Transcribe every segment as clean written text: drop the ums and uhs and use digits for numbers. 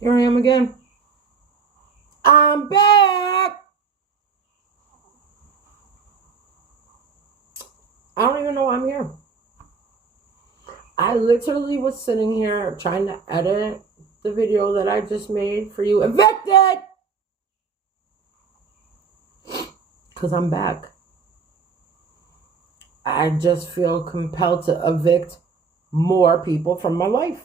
Here I am again. I'm back. I don't even know why I'm here. I literally was sitting here trying to edit the video that I just made for you. Evicted! Because I'm back. I just feel compelled to evict more people from my life.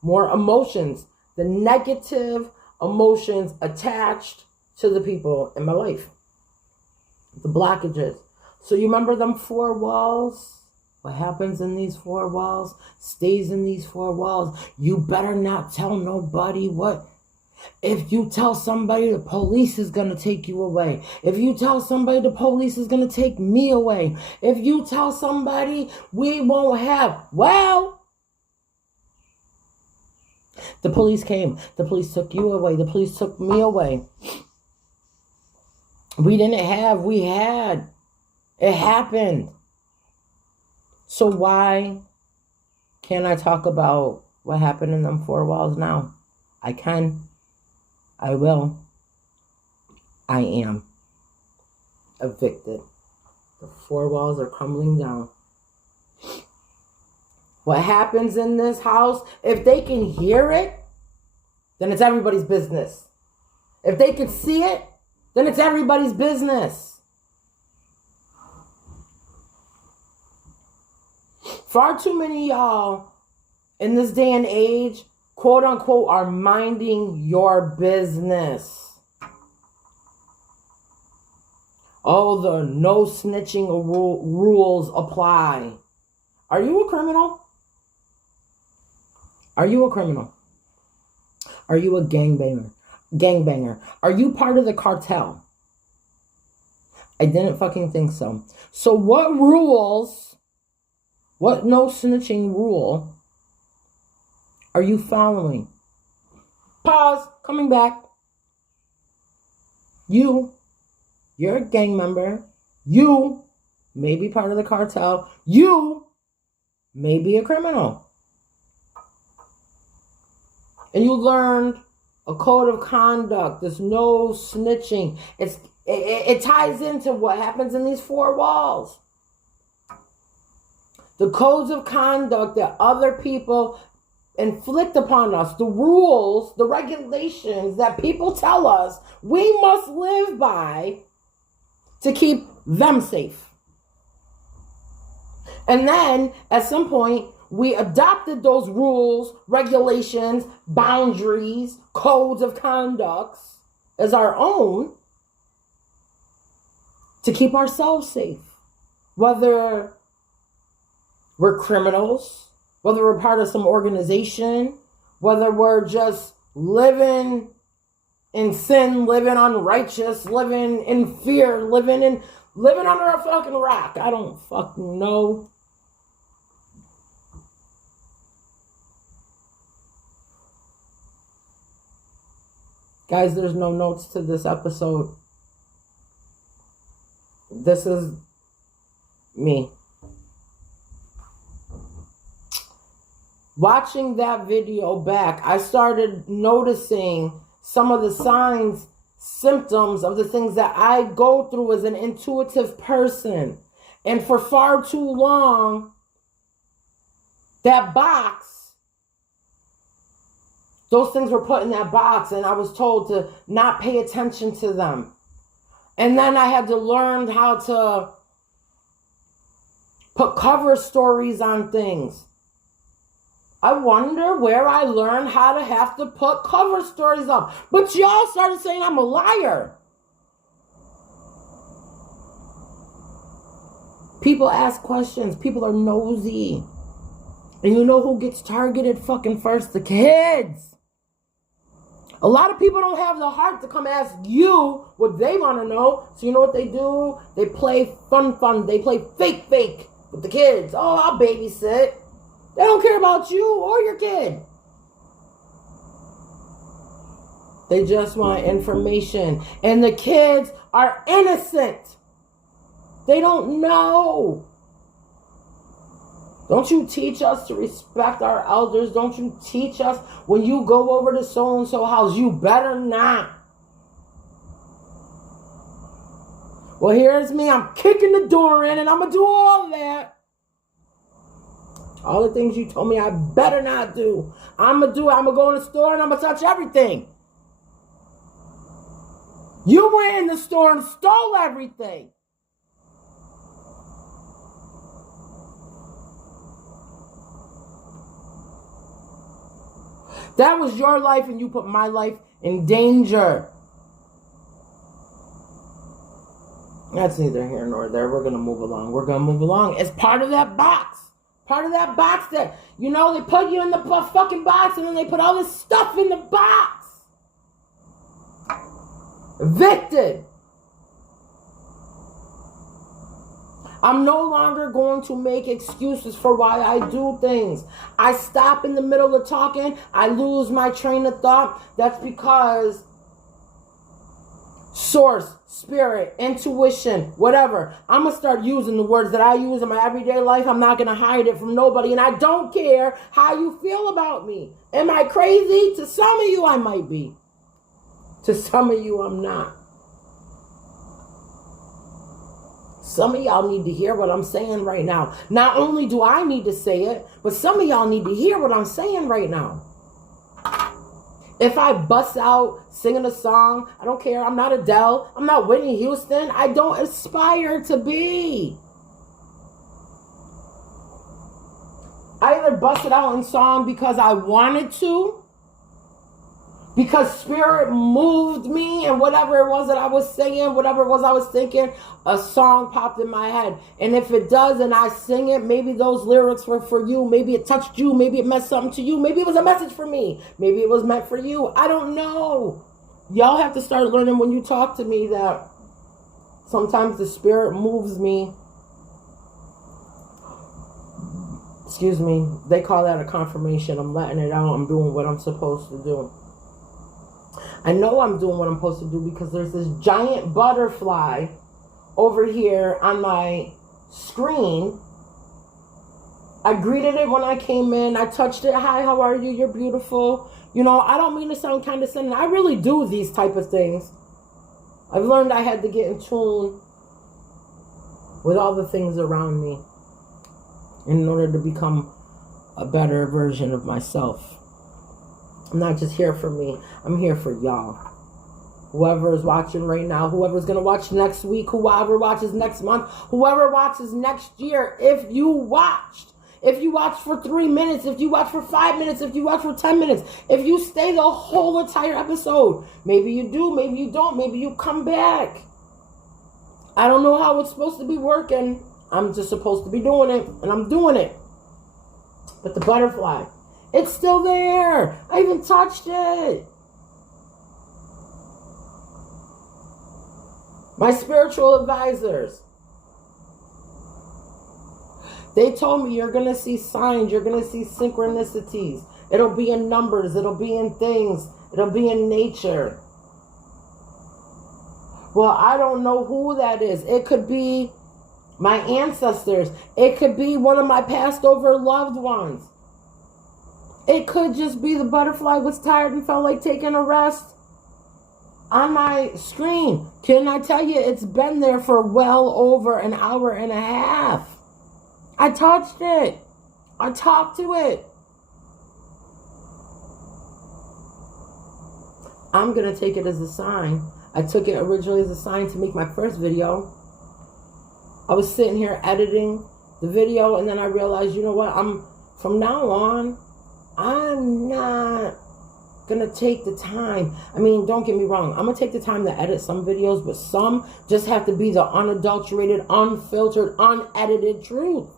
More emotions. The negative emotions attached to the people in my life. The blockages. So you remember them 4 walls? What happens in these 4 walls stays in these 4 walls. You better not tell nobody what. If you tell somebody, the police is going to take you away. If you tell somebody, the police is going to take me away. If you tell somebody, we won't have. Well, the police came. The police took you away. The police took me away. We didn't have. We had. It happened. So why can't I talk about what happened in them 4 walls now? I can. I will. I am evicted. The 4 walls are crumbling down. What happens in this house, if they can hear it, then it's everybody's business. If they can see it, then it's everybody's business. Far too many y'all in this day and age, quote unquote, are minding your business. Oh, the no snitching rules apply. Are you a criminal? Are you a criminal? Are you a gangbanger? Are you part of the cartel? I didn't fucking think so. So what rules, what no snitching rule are you following? Pause. Coming back. You're a gang member. You may be part of the cartel. You may be a criminal. And you learned a code of conduct. There's no snitching. It ties into what happens in these 4 walls. The codes of conduct that other people inflict upon us, the rules, the regulations that people tell us we must live by to keep them safe. And then at some point, we adopted those rules, regulations, boundaries, codes of conduct as our own to keep ourselves safe. Whether we're criminals, whether we're part of some organization, whether we're just living in sin, living unrighteous, living in fear, living under a fucking rock. I don't fucking know. Guys, there's no notes to this episode. This is me. Watching that video back, I started noticing some of the signs, symptoms of the things that I go through as an intuitive person. And for far too long, that box, those things were put in that box, and I was told to not pay attention to them. And then I had to learn how to put cover stories on things. I wonder where I learned how to have to put cover stories up. But y'all started saying I'm a liar. People ask questions. People are nosy. And you know who gets targeted fucking first? The kids. A lot of people don't have the heart to come ask you what they want to know. So you know what they do? They play fun. They play fake with the kids. Oh, I'll babysit. They don't care about you or your kid. They just want information. And the kids are innocent. They don't know. Don't you teach us to respect our elders? Don't you teach us when you go over to so-and-so house, you better not. Well, here's me. I'm kicking the door in and I'm going to do all that. All the things you told me I better not do. I'm going to do it. I'm going to go in the store and I'm going to touch everything. You went in the store and stole everything. That was your life and you put my life in danger. That's neither here nor there. We're going to move along. We're going to move along. It's part of that box. Part of that box that, you know, they put you in the fucking box and then they put all this stuff in the box. Evicted. I'm no longer going to make excuses for why I do things. I stop in the middle of talking. I lose my train of thought. That's because source, spirit, intuition, whatever. I'm going to start using the words that I use in my everyday life. I'm not going to hide it from nobody. And I don't care how you feel about me. Am I crazy? To some of you, I might be. To some of you, I'm not. Some of y'all need to hear what I'm saying right now. Not only do I need to say it, but some of y'all need to hear what I'm saying right now. If I bust out singing a song, I don't care. I'm not Adele. I'm not Whitney Houston. I don't aspire to be. I either bust it out in song because I wanted to, because spirit moved me, and whatever it was that I was saying, whatever it was I was thinking, a song popped in my head. And if it does and I sing it, maybe those lyrics were for you. Maybe it touched you. Maybe it meant something to you. Maybe it was a message for me. Maybe it was meant for you. I don't know. Y'all have to start learning when you talk to me that sometimes the spirit moves me. Excuse me. They call that a confirmation. I'm letting it out. I'm doing what I'm supposed to do. I know I'm doing what I'm supposed to do because there's this giant butterfly over here on my screen. I greeted it when I came in. I touched it. Hi, how are you? You're beautiful. You know, I don't mean to sound condescending. I really do these type of things. I've learned I had to get in tune with all the things around me in order to become a better version of myself. I'm not just here for me. I'm here for y'all. Whoever is watching right now, whoever's going to watch next week, whoever watches next month, whoever watches next year, if you watched for 3 minutes, if you watched for 5 minutes, if you watched for 10 minutes, if you stay the whole entire episode, maybe you do, maybe you don't, maybe you come back. I don't know how it's supposed to be working. I'm just supposed to be doing it, and I'm doing it. But the butterfly, it's still there. I even touched it. My spiritual advisors, they told me you're going to see signs. You're going to see synchronicities. It'll be in numbers. It'll be in things. It'll be in nature. Well, I don't know who that is. It could be my ancestors. It could be one of my passed over loved ones. It could just be the butterfly was tired and felt like taking a rest on my screen. Can I tell you, it's been there for well over an hour and a half. I touched it. I talked to it. I'm going to take it as a sign. I took it originally as a sign to make my first video. I was sitting here editing the video, and then I realized, you know what, from now on, I'm not going to take the time. I mean, don't get me wrong. I'm going to take the time to edit some videos, but some just have to be the unadulterated, unfiltered, unedited truth.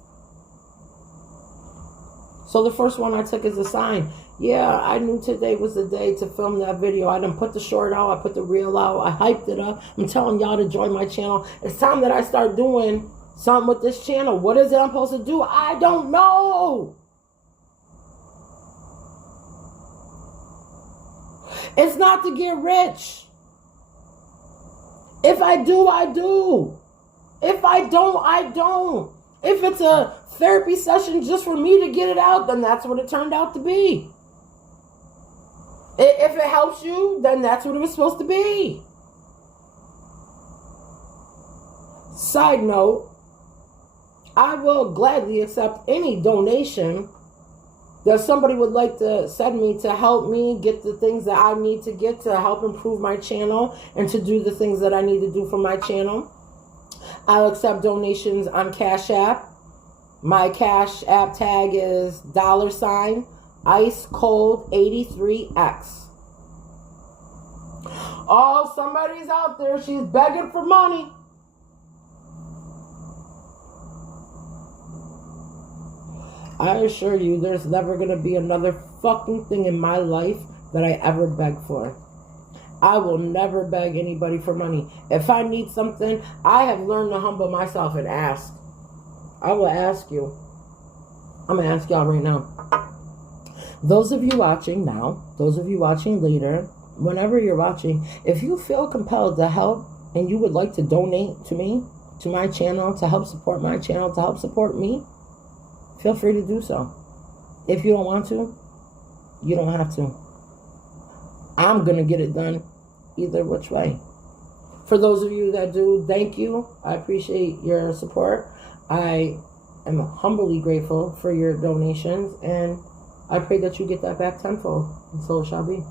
So the first one I took as a sign. Yeah, I knew today was the day to film that video. I done put the short out. I put the reel out. I hyped it up. I'm telling y'all to join my channel. It's time that I start doing something with this channel. What is it I'm supposed to do? I don't know. It's not to get rich. If I do, I do. If I don't, I don't. If it's a therapy session just for me to get it out, then that's what it turned out to be. If it helps you, then that's what it was supposed to be. Side note, I will gladly accept any donation that somebody would like to send me to help me get the things that I need to get to help improve my channel and to do the things that I need to do for my channel. I'll accept donations on Cash App. My Cash App tag is $IceCold83X. Oh, somebody's out there. She's begging for money. I assure you, there's never going to be another fucking thing in my life that I ever beg for. I will never beg anybody for money. If I need something, I have learned to humble myself and ask. I will ask you. I'm going to ask y'all right now. Those of you watching now, those of you watching later, whenever you're watching, if you feel compelled to help and you would like to donate to me, to my channel, to help support my channel, to help support me, feel free to do so. If you don't want to, you don't have to. I'm going to get it done either which way. For those of you that do, thank you. I appreciate your support. I am humbly grateful for your donations, and I pray that you get that back tenfold, and so it shall be.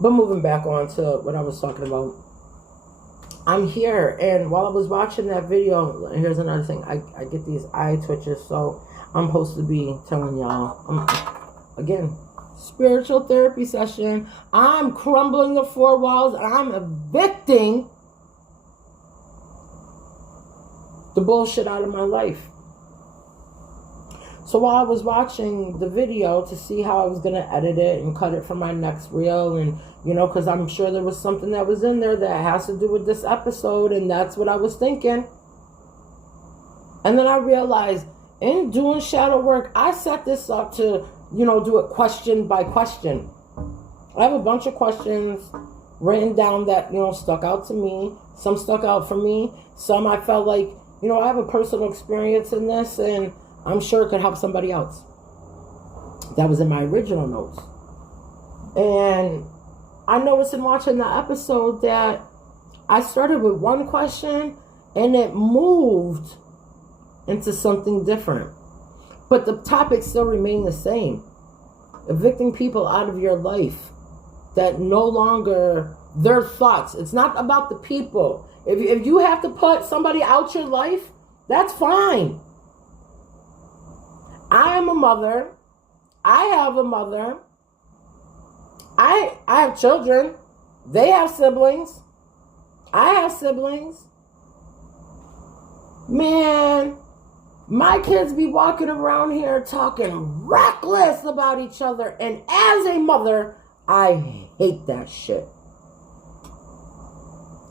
But moving back on to what I was talking about. I'm here, and while I was watching that video, here's another thing. I get these eye twitches, so I'm supposed to be telling y'all. Again, spiritual therapy session. I'm crumbling the four walls, and I'm evicting the bullshit out of my life. So while I was watching the video to see how I was going to edit it and cut it for my next reel, and, you know, because I'm sure there was something that was in there that has to do with this episode, and that's what I was thinking. And then I realized, in doing shadow work, I set this up to, you know, do it question by question. I have a bunch of questions written down that, you know, stuck out to me. Some stuck out for me. Some I felt like, you know, I have a personal experience in this, and I'm sure it could help somebody else. That was in my original notes. And I noticed in watching the episode that I started with one question and it moved into something different. But the topic still remained the same. Evicting people out of your life that no longer, their thoughts. It's not about the people. If you have to put somebody out your life, that's fine. I am a mother. I have a mother. I have children. They have siblings. I have siblings. Man, my kids be walking around here talking reckless about each other. And as a mother, I hate that shit.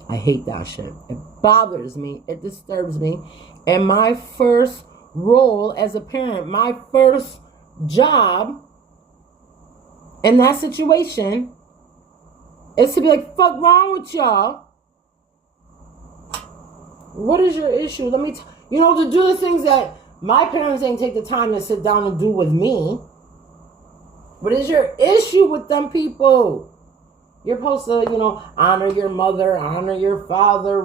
I hate that shit. It bothers me. It disturbs me. And my first role as a parent, my first job in that situation is to be like, fuck wrong with y'all? What is your issue? Let me, you know, to do the things that my parents didn't take the time to sit down and do with me. What is your issue with them people? You're supposed to, you know, honor your mother, honor your father,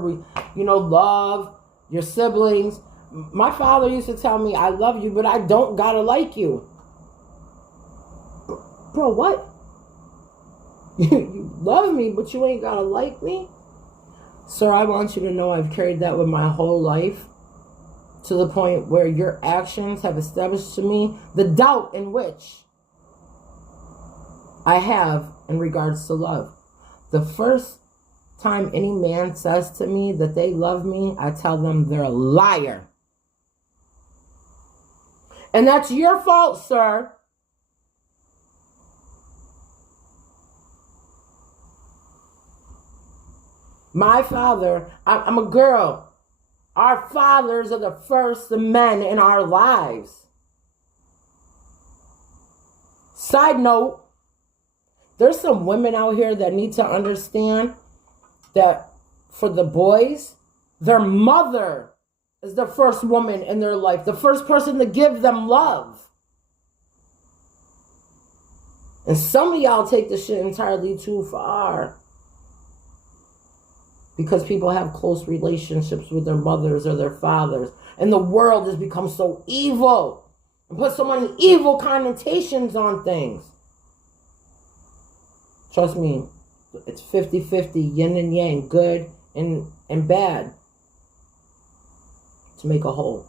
you know, love your siblings. My father used to tell me, I love you, but I don't gotta like you. Bro, what? You love me, but you ain't gotta like me? Sir, I want you to know I've carried that with my whole life, to the point where your actions have established to me the doubt in which I have in regards to love. The first time any man says to me that they love me, I tell them they're a liar. And that's your fault, sir. My father, I'm a girl. Our fathers are the first men in our lives. Side note, there's some women out here that need to understand that for the boys, their mother as the first woman in their life, the first person to give them love. And some of y'all take the shit entirely too far. Because people have close relationships with their mothers or their fathers. And the world has become so evil. And put so many evil connotations on things. Trust me, it's 50-50, yin and yang, good and bad. To make a whole.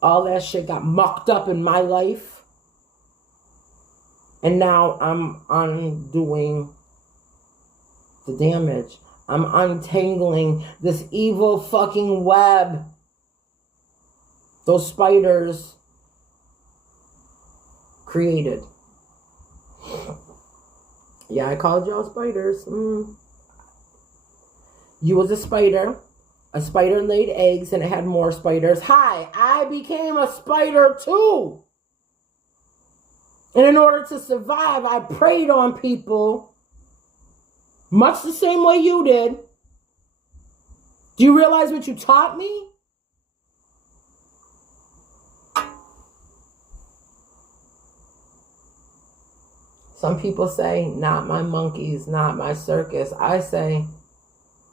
All that shit got mucked up in my life. And now I'm undoing the damage. I'm untangling this evil fucking web. Those spiders created. Yeah, I called y'all spiders. You was a spider. A spider laid eggs and it had more spiders. Hi, I became a spider too. And in order to survive, I preyed on people. Much the same way you did. Do you realize what you taught me? Some people say, not my monkeys, not my circus. I say,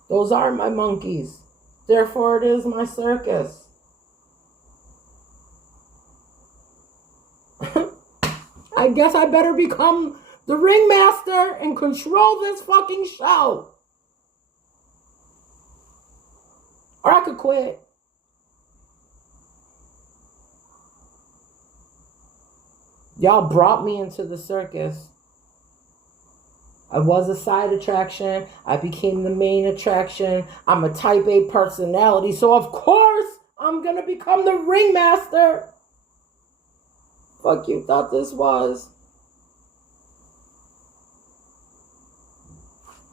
those are my monkeys. Therefore, it is my circus. I guess I better become the ringmaster and control this fucking show. Or I could quit. Y'all brought me into the circus. I was a side attraction. I became the main attraction. I'm a type A personality. So of course, I'm going to become the ringmaster. Fuck you thought this was.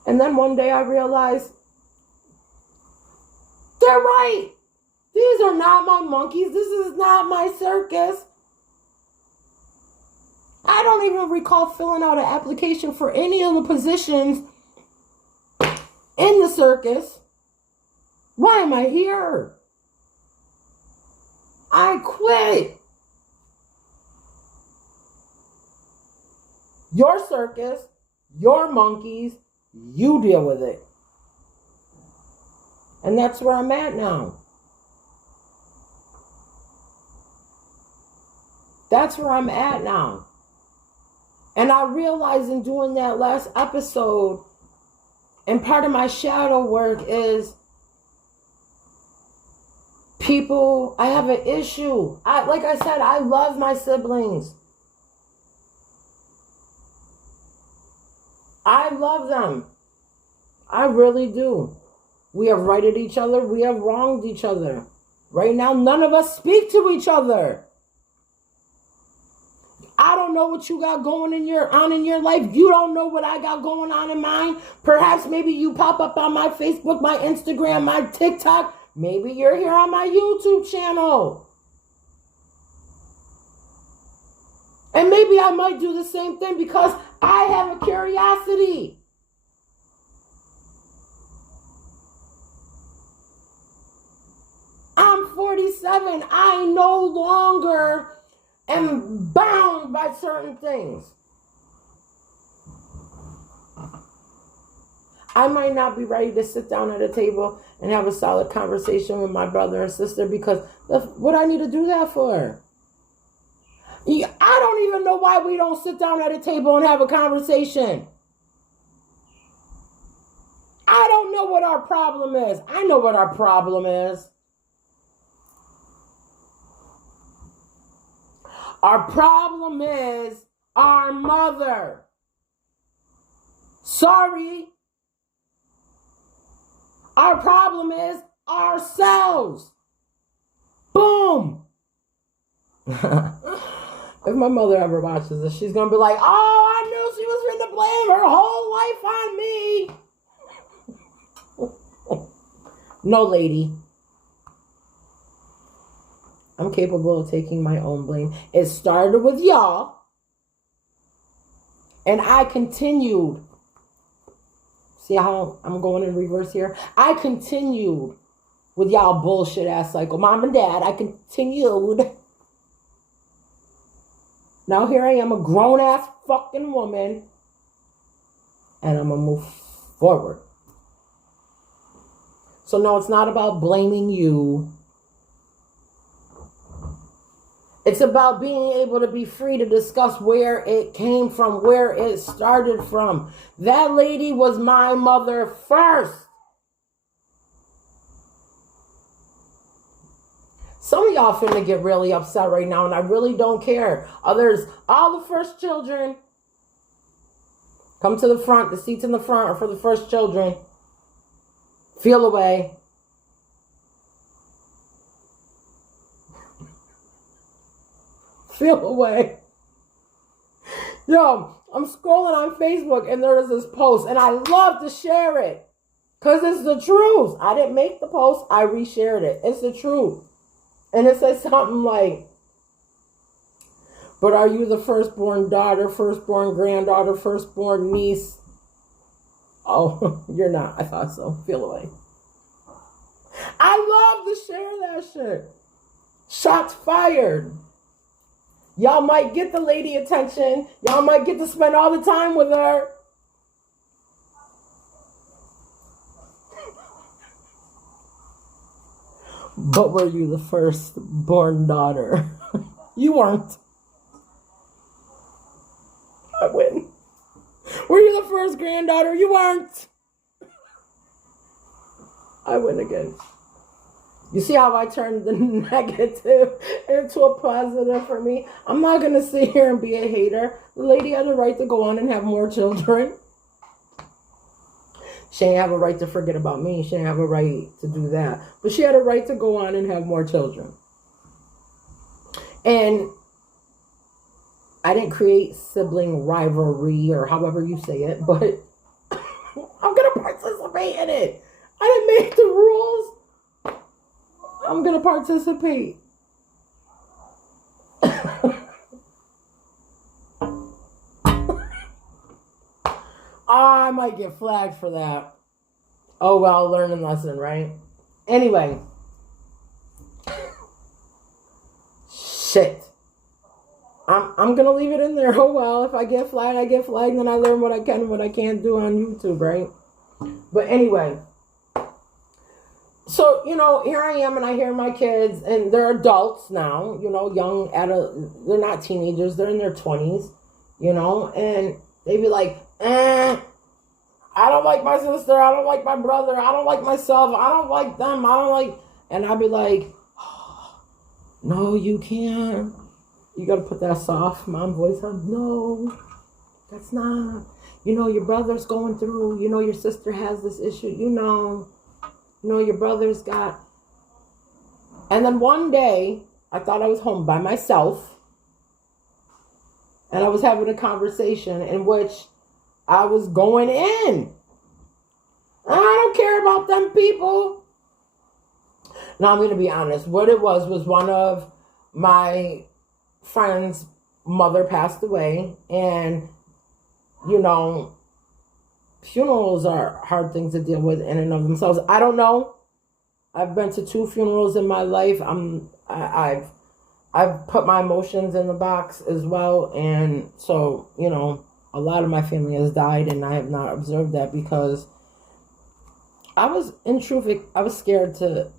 And then one day I realized, they're right. These are not my monkeys. This is not my circus. I don't even recall filling out an application for any of the positions in the circus. Why am I here? I quit. Your circus, your monkeys, you deal with it. And that's where I'm at now. That's where I'm at now. And I realized in doing that last episode, and part of my shadow work is people, I have an issue. Like I said, I love my siblings. I love them. I really do. We have righted each other. We have wronged each other. Right now, none of us speak to each other. I don't know what you got going on in your life. You don't know what I got going on in mine. Perhaps maybe you pop up on my Facebook, my Instagram, my TikTok. Maybe you're here on my YouTube channel. And maybe I might do the same thing because I have a curiosity. I'm 47. I no longer am bound by certain things. I might not be ready to sit down at a table and have a solid conversation with my brother or sister because what I need to do that for? I don't even know why we don't sit down at a table and have a conversation. I don't know what our problem is. I know what our problem is. Our problem is our mother. Sorry. Our problem is ourselves. Boom. If my mother ever watches this, she's going to be like, oh, I knew she was going to blame her whole life on me. No, lady. I'm capable of taking my own blame. It started with y'all. And I continued. See how I'm going in reverse here? I continued with y'all bullshit ass cycle. Mom and Dad, I continued. Now here I am, a grown ass fucking woman, and I'm gonna move forward. So no, it's not about blaming you. It's about being able to be free to discuss where it came from, where it started from. That lady was my mother first. Some of y'all finna get really upset right now, and I really don't care. Others, all the first children, come to the front. The seats in the front are for the first children. Feel away. Feel away. Yo, I'm scrolling on Facebook and there is this post and I love to share it because it's the truth. I didn't make the post. I reshared it. It's the truth. And it says something like, but are you the firstborn daughter, firstborn granddaughter, firstborn niece? Oh, you're not. I thought so. Feel away. I love to share that shit. Shots fired. Y'all might get the lady attention. Y'all might get to spend all the time with her. But were you the firstborn daughter? You weren't. I win. Were you the first granddaughter? You weren't. I win again. You see how I turned the negative into a positive for me? I'm not going to sit here and be a hater. The lady had a right to go on and have more children. She didn't have a right to forget about me. She didn't have a right to do that. But she had a right to go on and have more children. And I didn't create sibling rivalry or however you say it, but I'm going to participate in it. I didn't make the rules. I'm going to participate. I might get flagged for that. Oh, well, learning lesson, right? Anyway. Shit. I'm going to leave it in there. Oh, well, if I get flagged, I get flagged. Then I learn what I can and what I can't do on YouTube, right? But anyway. So, here I am and I hear my kids and they're adults now, young adult. They're not teenagers. They're in their 20s, and they be like, I don't like my sister. I don't like my brother. I don't like myself. I don't like them. I don't like, and I'd be like, oh, no, you can't. You got to put that soft mom voice on. No, that's not, your brother's going through, your sister has this issue, your brother's got. And then one day, I thought I was home by myself. And I was having a conversation in which I was going in. I don't care about them people. Now, I'm going to be honest. What it was one of my friend's mother passed away. And, funerals are hard things to deal with in and of themselves. I don't know. I've been to 2 funerals in my life. I've put my emotions in the box as well, and so a lot of my family has died, and I have not observed that because I was scared to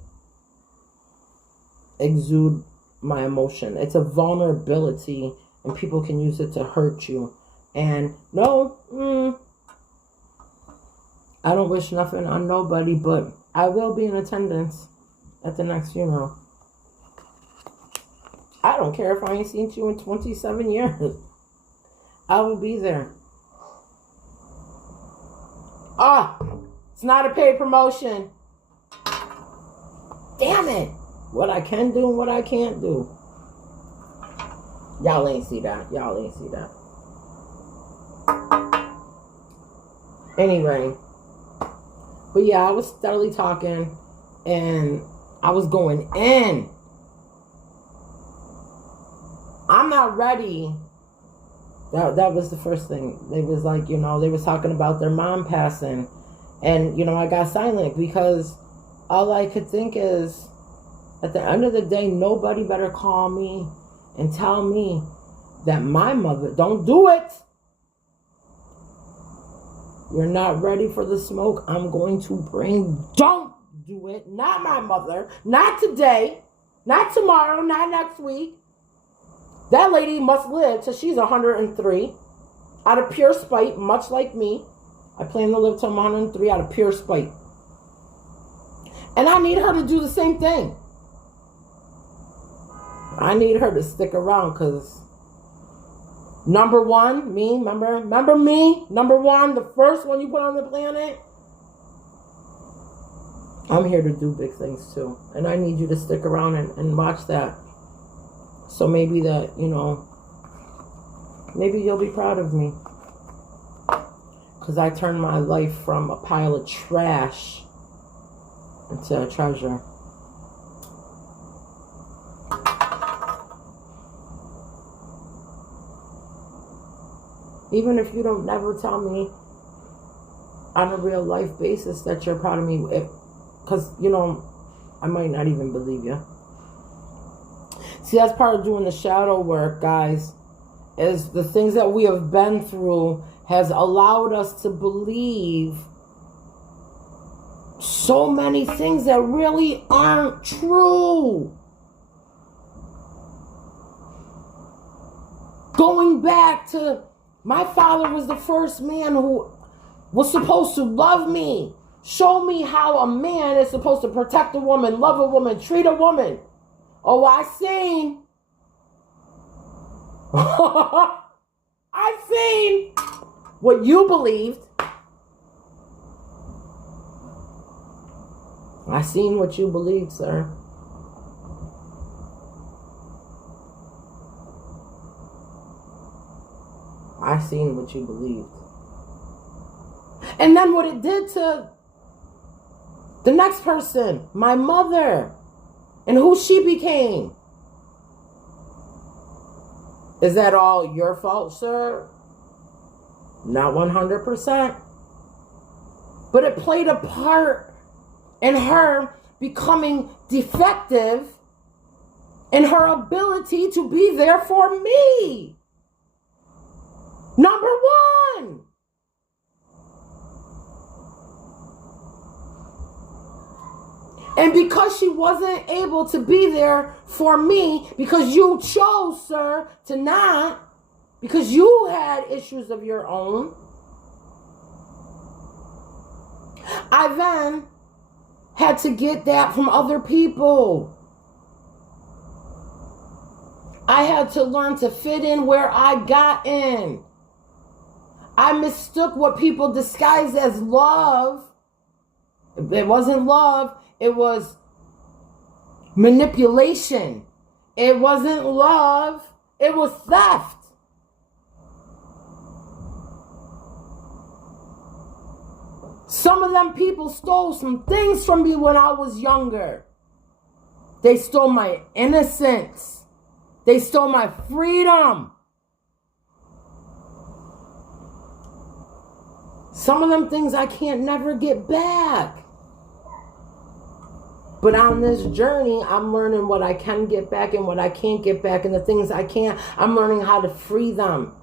exude my emotion. It's a vulnerability, and people can use it to hurt you. And no. I don't wish nothing on nobody, but I will be in attendance at the next funeral. I don't care if I ain't seen you in 27 years. I will be there. It's not a paid promotion. Damn it. What I can do and what I can't do. Y'all ain't see that. Anyway. But yeah, I was steadily talking and I was going in. I'm not ready. That was the first thing. They was like, they was talking about their mom passing. And, I got silent because all I could think is, at the end of the day, nobody better call me and tell me that my mother, don't do it. You're not ready for the smoke I'm going to bring. Don't do it. Not my mother. Not today. Not tomorrow. Not next week. That lady must live till she's 103 out of pure spite, much like me. I plan to live till I'm 103 out of pure spite. And I need her to do the same thing. I need her to stick around because number one, me, remember me? Number one, the first one you put on the planet. I'm here to do big things too. And I need you to stick around and watch that. So maybe that, maybe you'll be proud of me. Because I turned my life from a pile of trash into a treasure. Even if you don't never tell me on a real life basis that you're proud of me, because, I might not even believe you. See, that's part of doing the shadow work, guys, is the things that we have been through has allowed us to believe so many things that really aren't true. Going back to, my father was the first man who was supposed to love me, show me how a man is supposed to protect a woman, love a woman, treat a woman. Oh, I seen. I seen what you believed. I seen what you believed, sir. I seen what you believed. And then what it did to the next person, my mother, and who she became. Is that all your fault, sir? Not 100%. But it played a part in her becoming defective in her ability to be there for me. Number one. And because she wasn't able to be there for me, because you chose, sir, to not, because you had issues of your own, I then had to get that from other people. I had to learn to fit in where I got in. I mistook what people disguise as love. It wasn't love. It was manipulation. It wasn't love. It was theft. Some of them people stole some things from me when I was younger. They stole my innocence. They stole my freedom. Some of them things I can't never get back. But on this journey, I'm learning what I can get back and what I can't get back. And the things I can't, I'm learning how to free them.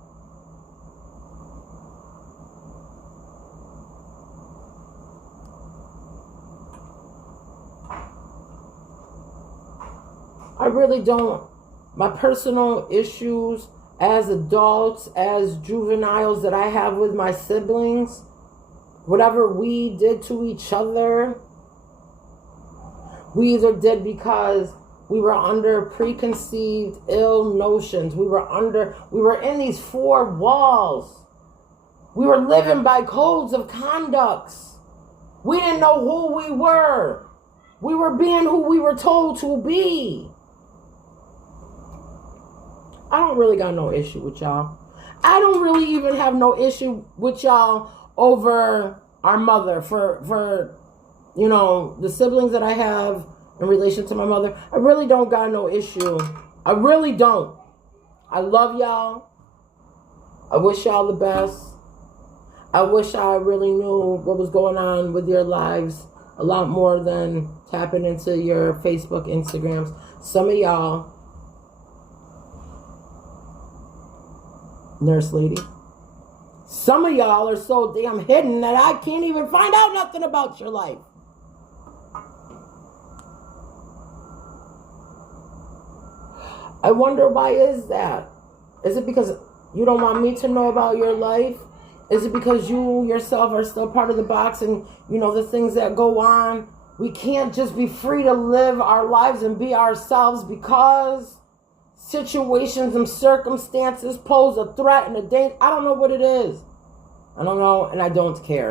I really don't. My personal issues as adults, as juveniles that I have with my siblings, whatever we did to each other, we either did because we were under preconceived ill notions. We were in these four walls. We were living by codes of conducts. We didn't know who we were. We were being who we were told to be. I don't really got no issue with y'all. I don't really even have no issue with y'all over our mother for the siblings that I have in relation to my mother. I really don't got no issue. I really don't. I love y'all. I wish y'all the best. I wish I really knew what was going on with your lives a lot more than tapping into your Facebook, Instagrams. Some of y'all, nurse lady, some of y'all are so damn hidden that I can't even find out nothing about your life. I wonder, why is that? Is it because you don't want me to know about your life? Is it because you yourself are still part of the box and, you know, the things that go on? We can't just be free to live our lives and be ourselves because situations and circumstances pose a threat and a danger. I don't know what it is. I don't know, and I don't care.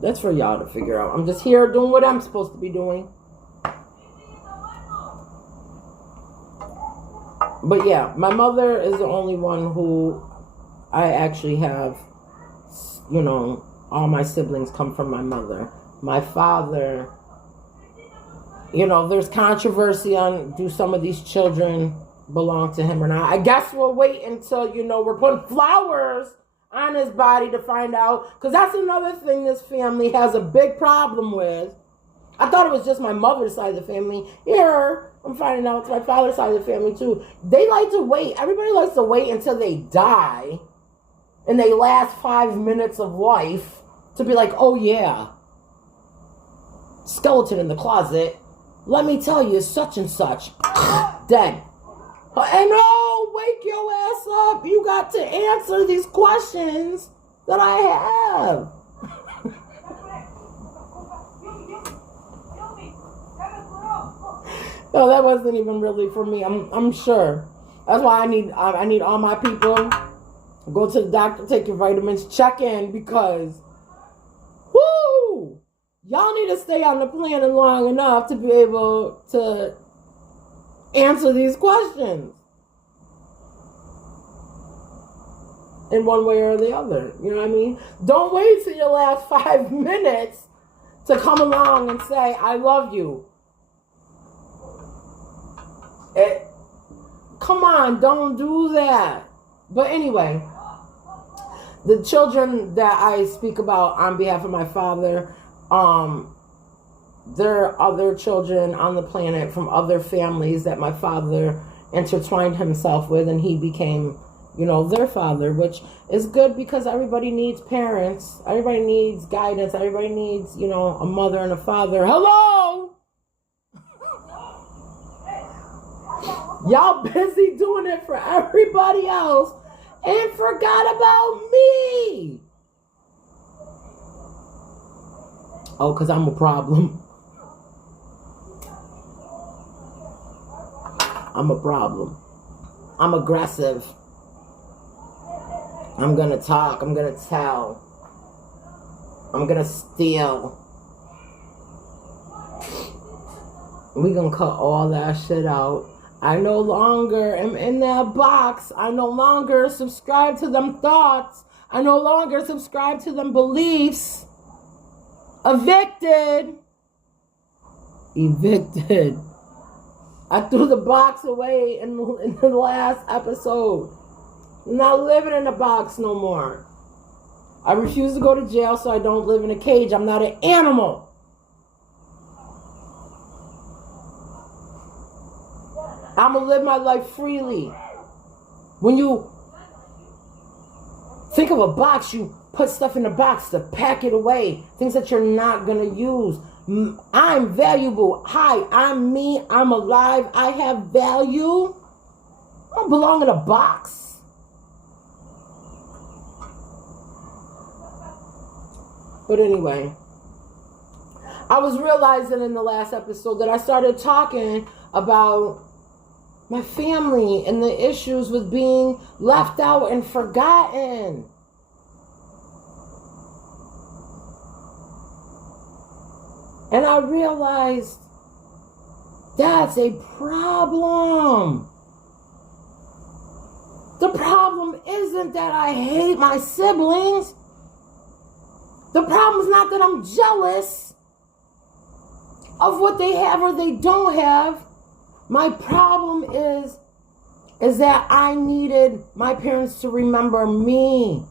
That's for y'all to figure out. I'm just here doing what I'm supposed to be doing. But yeah, my mother is the only one who I actually have, you know, all my siblings come from my mother. My father, you know, there's controversy on, do some of these children belong to him or not. I guess we'll wait until, you know, we're putting flowers on his body to find out. Because that's another thing this family has a big problem with. I thought it was just my mother's side of the family. Here, I'm finding out it's my father's side of the family too. They like to wait. Everybody likes to wait until they die in their last 5 minutes of life to be like, oh yeah, skeleton in the closet. Let me tell you, such and such. Dead. And oh, wake your ass up. You got to answer these questions that I have. No, that wasn't even really for me. I'm sure. That's why I need all my people. Go to the doctor, take your vitamins, check in, because whoo, y'all need to stay on the planet long enough to be able to answer these questions in one way or the other. You know what I mean? Don't wait till your last 5 minutes to come along and say, I love you. Come on, don't do that. But anyway, the children that I speak about on behalf of my father, there are other children on the planet from other families that my father intertwined himself with, and he became, you know, their father, which is good because everybody needs parents. Everybody needs guidance. Everybody needs, you know, a mother and a father. Hello! Y'all busy doing it for everybody else and forgot about me. Oh, because I'm a problem. I'm a problem. I'm aggressive. I'm going to talk. I'm going to tell. I'm going to steal. We're going to cut all that shit out. I no longer am in that box. I no longer subscribe to them thoughts. I no longer subscribe to them beliefs. Evicted. I threw the box away in the last episode. I'm not living in a box no more. I refuse to go to jail, so I don't live in a cage. I'm not an animal. I'm going to live my life freely. When you think of a box, you put stuff in the box to pack it away. Things that you're not going to use. I'm valuable. Hi, I'm me. I'm alive. I have value. I don't belong in a box. But anyway, I was realizing in the last episode that I started talking about my family and the issues with being left out and forgotten. And I realized that's a problem. The problem isn't that I hate my siblings. The problem is not that I'm jealous of what they have or they don't have. My problem is that I needed my parents to remember me.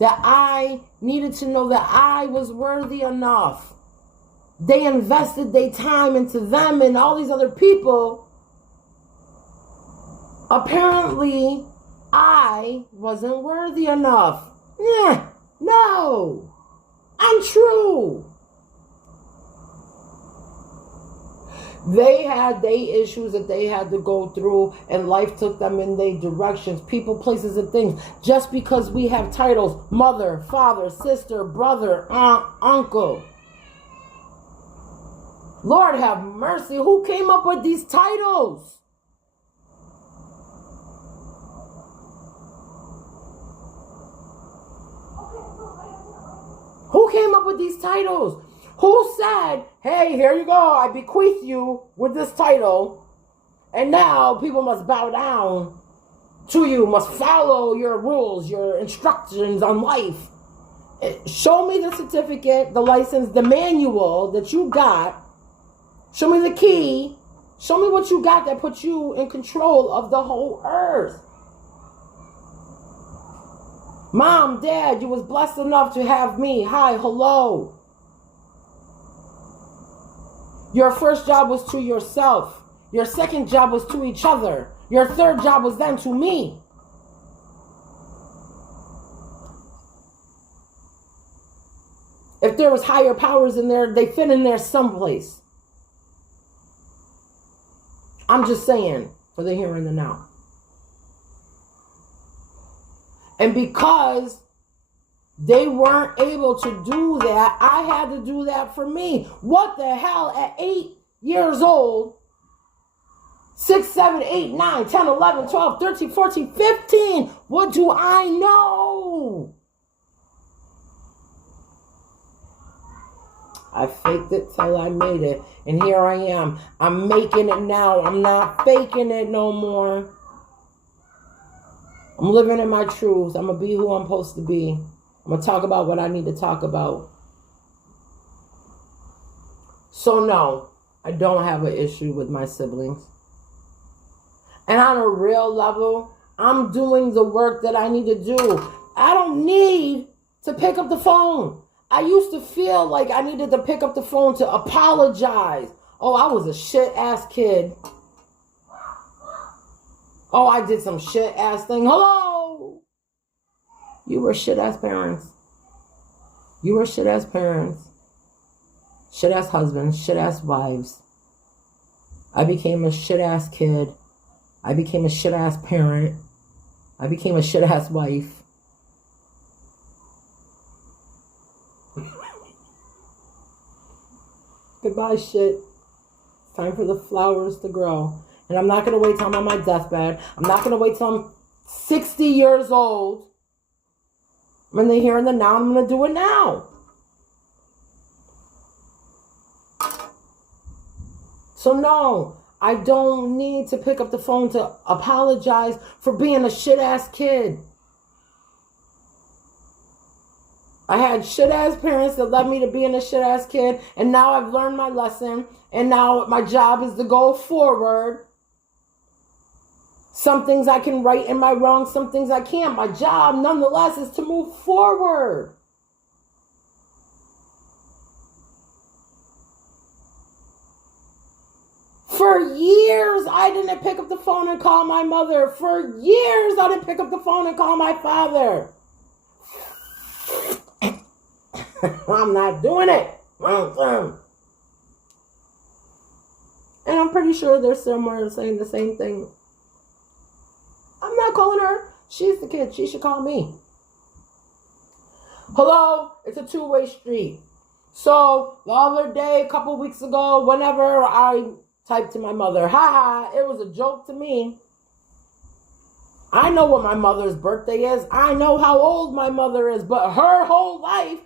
That I needed to know that I was worthy enough they invested their time into them and all these other people. Apparently, I wasn't worthy enough. No, untrue. They had their issues that they had to go through, and life took them in their directions, people, places, and things. Just because we have titles, mother, father, sister, brother, aunt, uncle. Lord have mercy, who came up with these titles? Who came up with these titles? Who said, hey, here you go, I bequeath you with this title, and now people must bow down to you, must follow your rules, your instructions on life. Show me the certificate, the license, the manual that you got. Show me the key. Show me what you got that puts you in control of the whole earth. Mom, Dad, you was blessed enough to have me. Hi, hello. Your first job was to yourself. Your second job was to each other. Your third job was then to me. If there was higher powers in there, they fit in there someplace. I'm just saying, for the here and the now. And because they weren't able to do that, I had to do that for me. What the hell, at 8 years old, 6, 7, 8, 9, 10, 11, 12, 13, 14, 15, what do I know? I faked it till I made it. And here I am. I'm making it now. I'm not faking it no more. I'm living in my truths. I'm going to be who I'm supposed to be. I'm going to talk about what I need to talk about. So no, I don't have an issue with my siblings. And on a real level, I'm doing the work that I need to do. I don't need to pick up the phone. I used to feel like I needed to pick up the phone to apologize. Oh, I was a shit-ass kid. Oh, I did some shit-ass thing. Hello? You were shit-ass parents. You were shit-ass parents. Shit-ass husbands. Shit-ass wives. I became a shit-ass kid. I became a shit-ass parent. I became a shit-ass wife. Goodbye, shit. It's time for the flowers to grow. And I'm not going to wait till I'm on my deathbed. I'm not going to wait till I'm 60 years old. When they're here and the now, I'm going to do it now. So no, I don't need to pick up the phone to apologize for being a shit-ass kid. I had shit-ass parents that led me to being a shit-ass kid, and now I've learned my lesson, and now my job is to go forward. Some things I can right in my wrong, some things I can't. My job, nonetheless, is to move forward. For years, I didn't pick up the phone and call my mother. For years, I didn't pick up the phone and call my father. I'm not doing it. And I'm pretty sure they're somewhere saying the same thing. I'm not calling her. She's the kid. She should call me. Hello? It's a two-way street. So, the other day, a couple weeks ago, whenever I typed to my mother, haha, it was a joke to me. I know what my mother's birthday is. I know how old my mother is, but her whole life,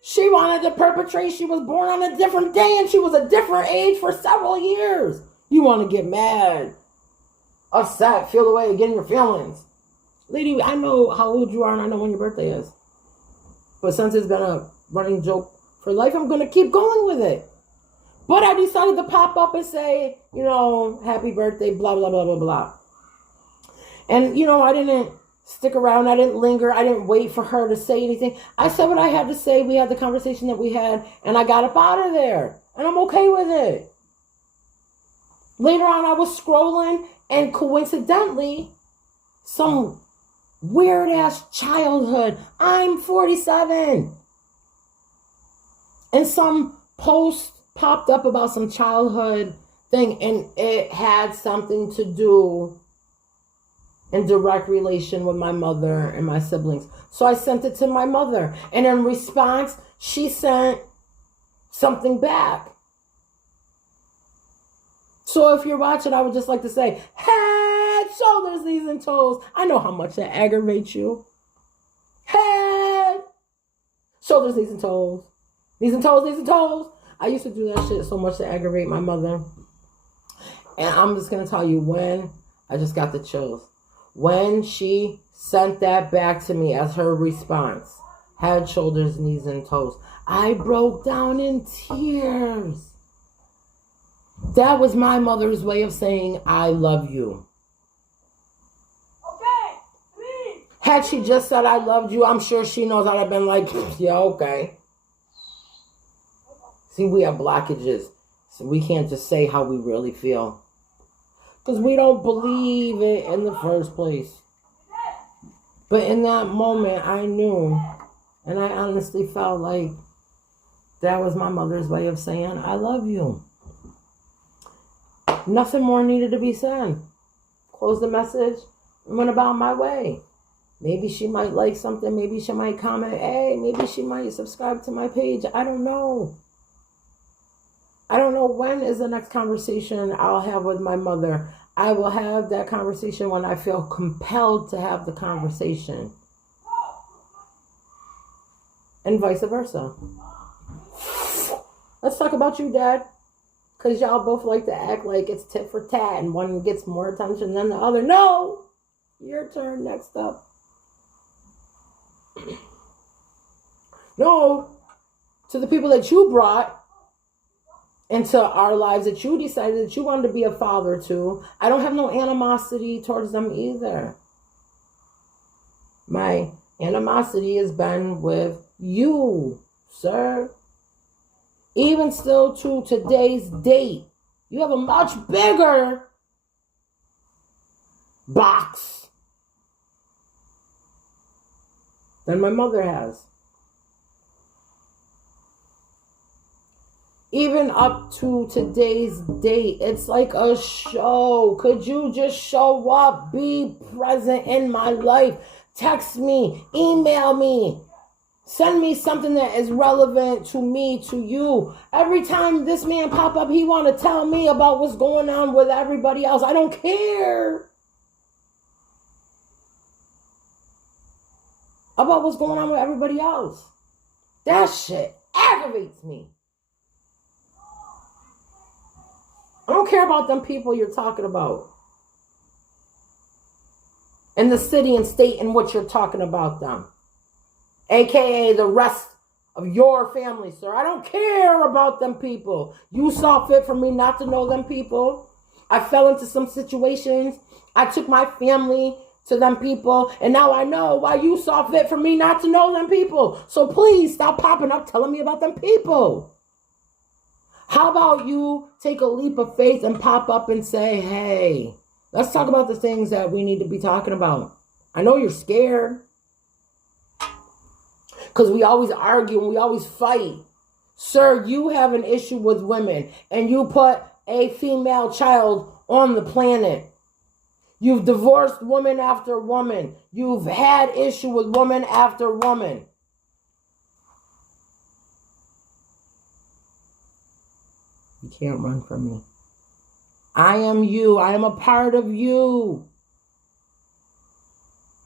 she wanted to perpetrate. She was born on a different day and she was a different age for several years. You want to get mad, upset, feel the way, get in your feelings. Lady, I know how old you are and I know when your birthday is. But since it's been a running joke for life, I'm going to keep going with it. But I decided to pop up and say, you know, happy birthday, blah, blah, blah, blah, blah. And, you know, I didn't stick around. I didn't linger. I didn't wait for her to say anything. I said what I had to say. We had the conversation that we had, and I got up out of there. And I'm okay with it. Later on, I was scrolling, and coincidentally, some weird-ass childhood. I'm 47. And some post popped up about some childhood thing, and it had something to do in direct relation with my mother and my siblings. So I sent it to my mother, and in response, she sent something back. So if you're watching, I would just like to say, head, shoulders, knees, and toes. I know how much that aggravates you. Head, shoulders, knees, and toes. Knees and toes, knees and toes. I used to do that shit so much to aggravate my mother. And I'm just going to tell you when I just got the chills. When she sent that back to me as her response, head, shoulders, knees, and toes, I broke down in tears. That was my mother's way of saying, I love you. Okay, please. Had she just said, I loved you, I'm sure she knows I'd have been like, yeah, okay. See, we have blockages. So we can't just say how we really feel. Because we don't believe it in the first place. But in that moment, I knew. And I honestly felt like that was my mother's way of saying, I love you. Nothing more needed to be said. Closed the message and went about my way. Maybe she might like something. Maybe she might comment. Hey, maybe she might subscribe to my page. I don't know. I don't know when is the next conversation I'll have with my mother. I will have that conversation when I feel compelled to have the conversation. And vice versa. Let's talk about you, Dad. Because y'all both like to act like it's tit for tat and one gets more attention than the other. No! Your turn next up. No! To the people that you brought into our lives, that you decided that you wanted to be a father to, I don't have no animosity towards them either. My animosity has been with you, sir. Even still to today's date, you have a much bigger box than my mother has. Even up to today's date, it's like a show. Could you just show up, be present in my life, text me, email me, send me something that is relevant to me, to you. Every time this man pop up, he want to tell me about what's going on with everybody else. I don't care about what's going on with everybody else. That shit aggravates me. I don't care about them people you're talking about. And the city and state in which you're talking about them. AKA the rest of your family, sir. I don't care about them people. You saw fit for me not to know them people. I fell into some situations. I took my family to them people. And now I know why you saw fit for me not to know them people. So please stop popping up telling me about them people. How about you take a leap of faith and pop up and say, hey, let's talk about the things that we need to be talking about. I know you're scared. Because we always argue and we always fight. Sir, you have an issue with women. And you put a female child on the planet. You've divorced woman after woman. You've had issue with woman after woman. You can't run from me. I am you. I am a part of you.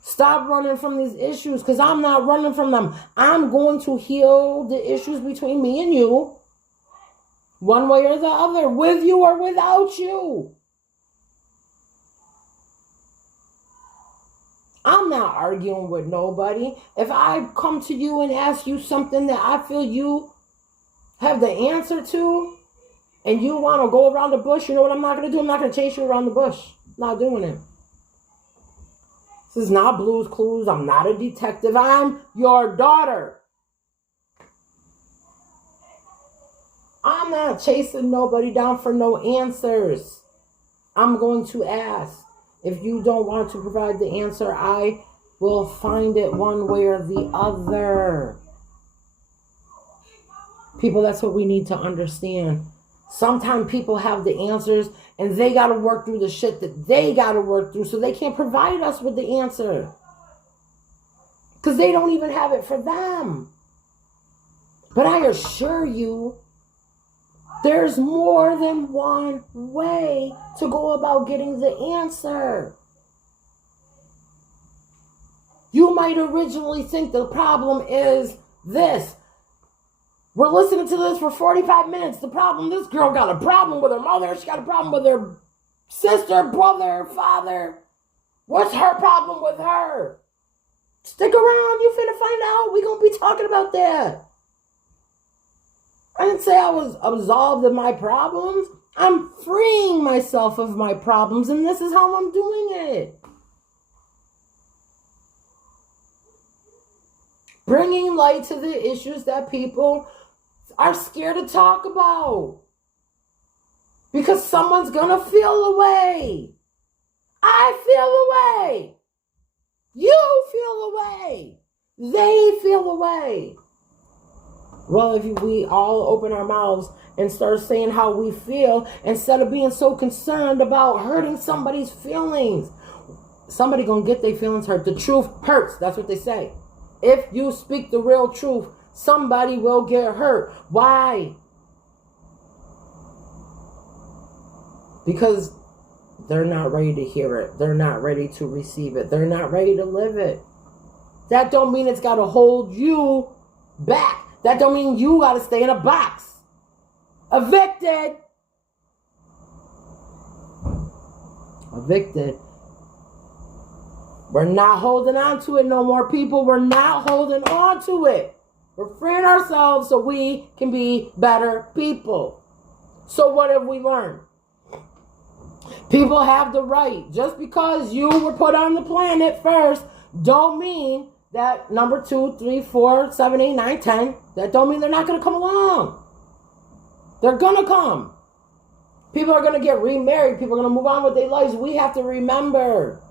Stop running from these issues, because I'm not running from them. I'm going to heal the issues between me and you. One way or the other. With you or without you. I'm not arguing with nobody. If I come to you and ask you something that I feel you have the answer to, and you want to go around the bush, you know what I'm not going to do? I'm not going to chase you around the bush. I'm not doing it. This is not Blue's Clues. I'm not a detective. I'm your daughter. I'm not chasing nobody down for no answers. I'm going to ask. If you don't want to provide the answer, I will find it one way or the other. People, that's what we need to understand. Sometimes people have the answers and they got to work through the shit that they got to work through, so they can't provide us with the answer. Because they don't even have it for them. But I assure you, there's more than one way to go about getting the answer. You might originally think the problem is this. We're listening to this for 45 minutes. The problem, this girl got a problem with her mother. She got a problem with her sister, brother, father. What's her problem with her? Stick around. You finna find out. We're going to be talking about that. I didn't say I was absolved of my problems. I'm freeing myself of my problems, and this is how I'm doing it. Bringing light to the issues that people are scared to talk about. Because someone's gonna feel away. I feel away. You feel away. They feel away. Well, if we all open our mouths and start saying how we feel, instead of being so concerned about hurting somebody's feelings, somebody gonna get their feelings hurt. The truth hurts. That's what they say. If you speak the real truth, somebody will get hurt. Why? Because they're not ready to hear it. They're not ready to receive it. They're not ready to live it. That don't mean it's got to hold you back. That don't mean you got to stay in a box. Evicted. Evicted. We're not holding on to it no more, people. We're not holding on to it. We're freeing ourselves so we can be better people. So what have we learned? People have the right. Just because you were put on the planet first, don't mean that number 2, 3, 4, 7, 8, 9, 10, that don't mean they're not going to come along. They're going to come. People are going to get remarried. People are going to move on with their lives. We have to remember.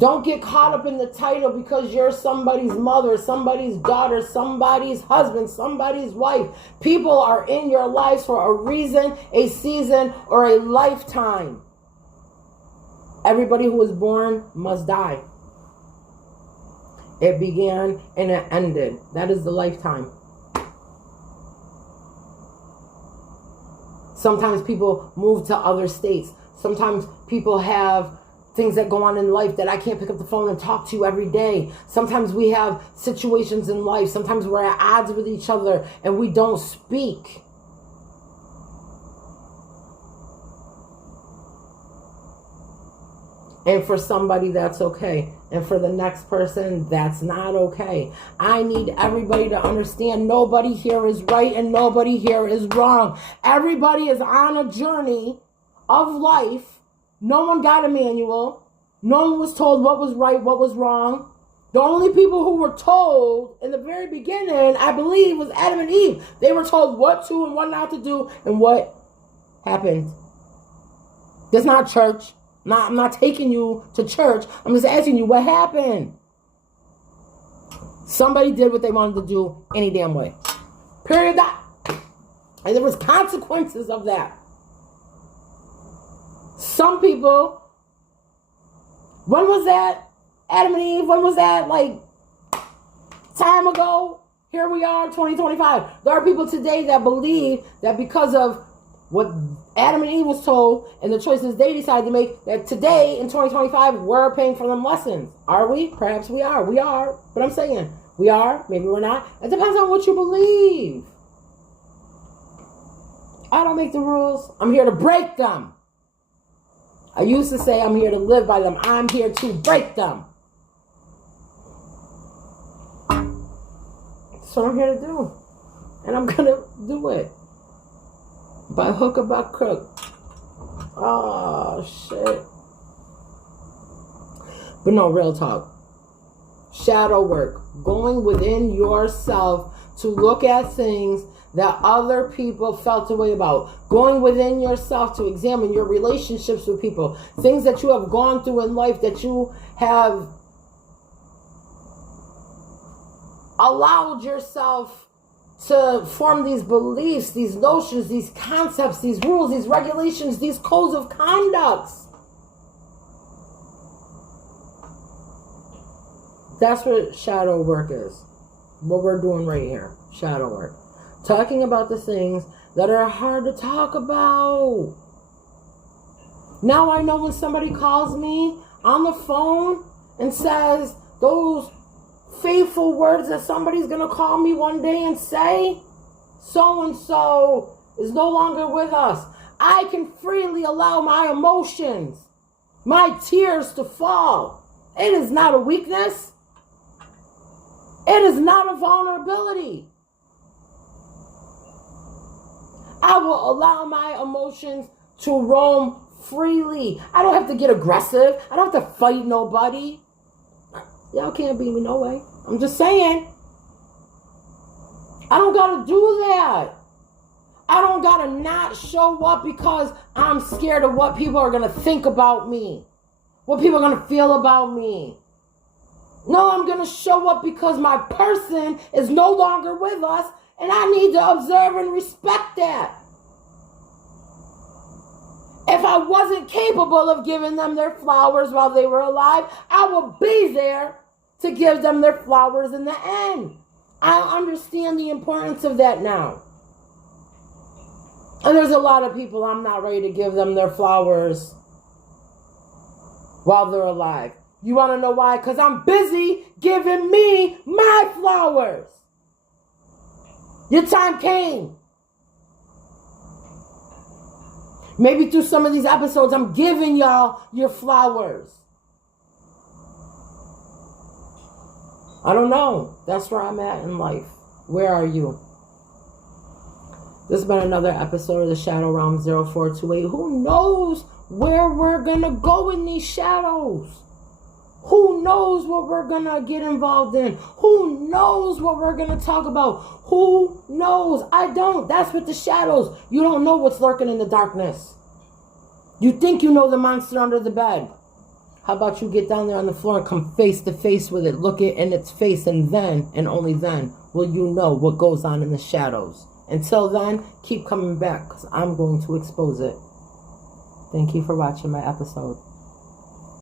Don't get caught up in the title because you're somebody's mother, somebody's daughter, somebody's husband, somebody's wife. People are in your lives for a reason, a season, or a lifetime. Everybody who was born must die. It began and it ended. That is the lifetime. Sometimes people move to other states. Sometimes people have things that go on in life that I can't pick up the phone and talk to you every day. Sometimes we have situations in life. Sometimes we're at odds with each other and we don't speak. And for somebody, that's okay. And for the next person, that's not okay. I need everybody to understand nobody here is right and nobody here is wrong. Everybody is on a journey of life. No one got a manual. No one was told what was right, what was wrong. The only people who were told in the very beginning, I believe, was Adam and Eve. They were told what to and what not to do and what happened. That's not church. I'm not taking you to church. I'm just asking you what happened. Somebody did what they wanted to do any damn way. Period. And there was consequences of that. Some people, when was that? Adam and Eve, when was that? Like, time ago? Here we are, 2025. There are people today that believe that because of what Adam and Eve was told and the choices they decided to make, that today in 2025, we're paying for them lessons. Are we? Perhaps we are. We are. But I'm saying, we are. Maybe we're not. It depends on what you believe. I don't make the rules. I'm here to break them. I used to say I'm here to live by them. I'm here to break them. That's what I'm here to do. And I'm going to do it. By hook or by crook. Oh, shit. But no, real talk. Shadow work. Going within yourself to look at things that other people felt a way about. Going within yourself to examine your relationships with people. Things that you have gone through in life that you have allowed yourself to form these beliefs, these notions, these concepts, these rules, these regulations, these codes of conducts. That's what shadow work is. What we're doing right here. Shadow work. Talking about the things that are hard to talk about. Now I know when somebody calls me on the phone and says those faithful words that somebody's going to call me one day and say, so-and-so is no longer with us. I can freely allow my emotions, my tears to fall. It is not a weakness. It is not a vulnerability. I will allow my emotions to roam freely. I don't have to get aggressive. I don't have to fight nobody. Y'all can't beat me no way. I'm just saying. I don't gotta do that. I don't gotta not show up because I'm scared of what people are gonna think about me. What people are gonna feel about me. No, I'm gonna show up because my person is no longer with us and I need to observe and respect that. If I wasn't capable of giving them their flowers while they were alive, I would be there to give them their flowers in the end. I understand the importance of that now. And there's a lot of people I'm not ready to give them their flowers while they're alive. You want to know why? Because I'm busy giving me my flowers. Your time came. Maybe through some of these episodes, I'm giving y'all your flowers. I don't know. That's where I'm at in life. Where are you? This has been another episode of the Shadow Realm 0428. Who knows where we're going to go in these shadows? Who knows what we're going to get involved in? Who knows what we're going to talk about? Who knows? I don't. That's with the shadows. You don't know what's lurking in the darkness. You think you know the monster under the bed. How about you get down there on the floor and come face to face with it, look it in its face, and then, and only then, will you know what goes on in the shadows. Until then, keep coming back, because I'm going to expose it. Thank you for watching my episode.